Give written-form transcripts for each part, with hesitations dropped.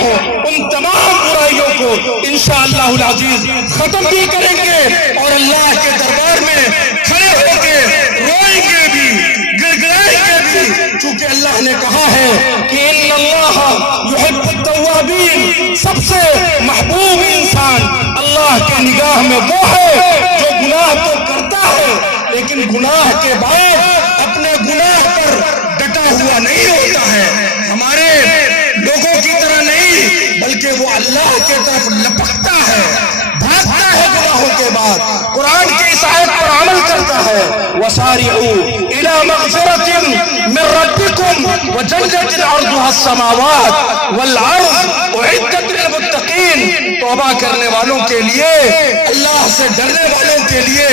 ہو ان تمام برائیوں کو انشاءاللہ العزیز ختم بھی کریں گے اور اللہ کے دربار میں کھڑے ہو کے روئیں گے بھی، گڑگڑائیں گے بھی، چونکہ اللہ نے کہا ہے کہ ان اللہ یحب التوابین، سب سے محبوب انسان اللہ کے نگاہ میں وہ ہے جو گناہ تو کرتا ہے لیکن گناہ کے بعد اپنے گناہ پر ڈٹا ہوا نہیں ہوتا ہے، ہمارے لوگوں کی طرح نہیں بلکہ وہ اللہ کے طرف لپکتا ہے، بھاگتا ہے گناہوں کے بعد، قرآن کی اس آیت پر عمل کرتا ہے۔ وَسَارِعُوا إِلَى مَغْفِرَةٍ مِّن رَّبِّكُمْ وَجَنَّةٍ عَرْضُهَا السَّمَاوَاتُ وَالْأَرْضُ أُعِدَّتْ لِلْمُتَّقِينَ، توبہ کرنے والوں کے لیے، اللہ سے ڈرنے والوں کے لیے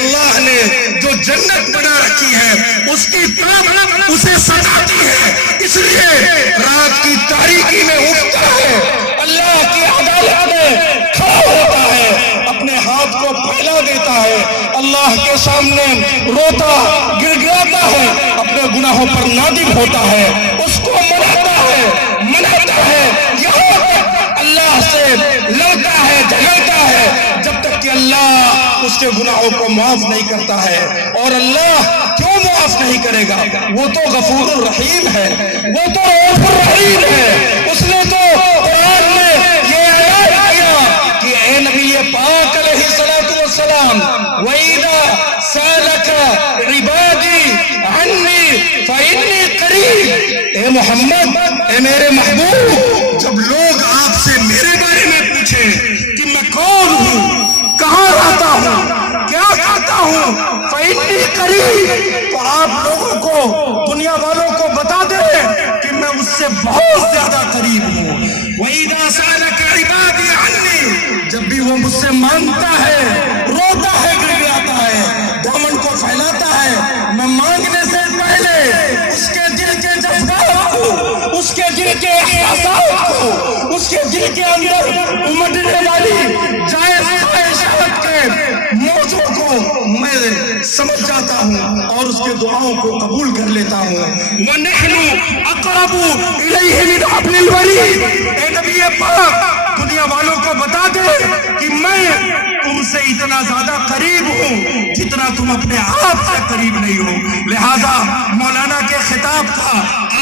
اللہ نے جو جنت بنا رکھی ہے اس کی طرف اسے سجاتی ہے، اس لیے رات کی تاریکی میں اٹھتا ہے، اللہ کی عدالت میں کھڑا ہوتا ہے، اپنے ہاتھ کو پھیلا دیتا ہے، اللہ کے سامنے روتا گڑگڑاتا ہے، اپنے گناہوں پر نادم ہوتا ہے، اس کو مناتا ہے، یہاں تک اللہ سے لڑتا ہے، جھگڑتا ہے، جب تک کہ اللہ اس کے گناہوں کو معاف نہیں کرتا ہے۔ اور اللہ کیوں معاف نہیں کرے گا؟ وہ تو غفور الرحیم ہے، وہ تو رؤوف الرحیم ہے، اس نے تو قرآن میں یہ اعلان کیا کہ اے نبی پاک علیہ السلام وَإِذَا سَأَلَكَ عِبَادِي عَنِّي فَإِنِّي قَرِيبٌ، اے محمد، اے میرے محبوب، جب لوگ آپ سے میرے بارے میں پوچھیں کہ میں کون ہوں، کہاں رہتا ہوں، کیا کرتا ہوں، فَإِنِّي قَرِيبٌ، تو آپ لوگوں کو، دنیا والوں کو بتا دیں کہ میں اس سے بہت زیادہ قریب ہوں۔ وَإِذَا سَأَلَكَ عِبَادِي عَنِّي، جب بھی وہ مجھ سے مانگتا ہے، روتا ہے، گڑگڑاتا ہے، دامن کو پھیلاتا ہے، میں مانگنے سے پہلے اس کے دل کے جذبات کو، اس کے دل کے احساسات کو، اس کے دل کے اندر امڈنے والی جائز خواہشات کے موضوع کو میں سمجھ جاتا ہوں اور اس کے دعاؤں کو قبول کر لیتا ہوں۔ وَنَحْنُ أَقْرَبُ إِلَيْهِ مِنْ حَبْلِ الْوَرِيدِ، اے نبی پاک دنیا والوں کو بتا دے کہ میں تم سے اتنا زیادہ قریب ہوں جتنا تم اپنے آپ سے قریب نہیں ہو۔ لہذا مولانا کے خطاب کا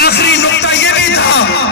آخری نقطہ یہ بھی تھا